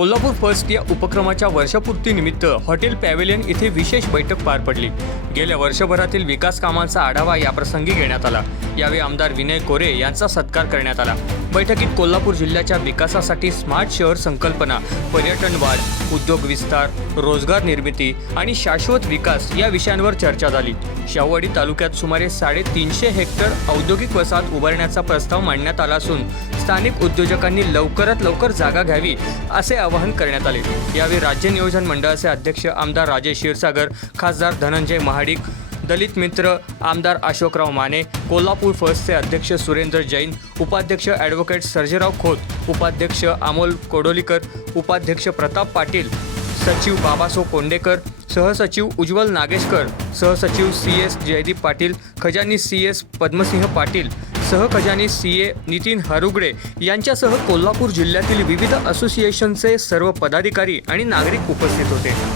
Kolhapur first या उपक्रमाच्या वर्षपूर्तीनिमित्त हॉटेल पॅव्हेलियन येथे विशेष बैठक पार पडली। गेल्या वर्षभरातील विकास कामांचा आढावा याप्रसंगी घेण्यात आला। यावेळी आमदार विनय कोरे यांचा सत्कार करण्यात आला। बैठकीत कोल्हापूर जिल्ह्याच्या विकासासाठी स्मार्ट शहर संकल्पना, पर्यटन वाढ, उद्योग विस्तार, रोजगार निर्मिती आणि शाश्वत विकास या विषयांवर चर्चा झाली। शाहूवाडी तालुक्यात सुमारे 350 हेक्टर औद्योगिक वसाहत उभारण्याचा प्रस्ताव मांडण्यात आला असून स्थानिक उद्योजकांनी लवकरात लवकर जागा घ्यावी असे आवाहन करण्यात आले। यावेळी राज्य नियोजन मंडळाचे अध्यक्ष आमदार राजेश क्षीरसागर, खासदार धनंजय महाडिक, दलित मित्र आमदार अशोकराव माने, कोल्हापूर फर्स्टचे अध्यक्ष सुरेंद्र जैन, उपाध्यक्ष ॲडव्होकेट सर्जेराव खोत, उपाध्यक्ष अमोल कोडोलीकर, उपाध्यक्ष प्रताप पाटील, सचिव बाबासो कोंडेकर, सहसचिव उज्ज्वल नागेशकर, सहसचिव CS जयदीप पाटील, खजानी CS पद्मसिंह पाटील, सहखजानी CA नितीन हरुगडे यांच्यासह कोल्हापूर जिल्ह्यातील विविध असोसिएशनचे सर्व पदाधिकारी आणि नागरिक उपस्थित होते।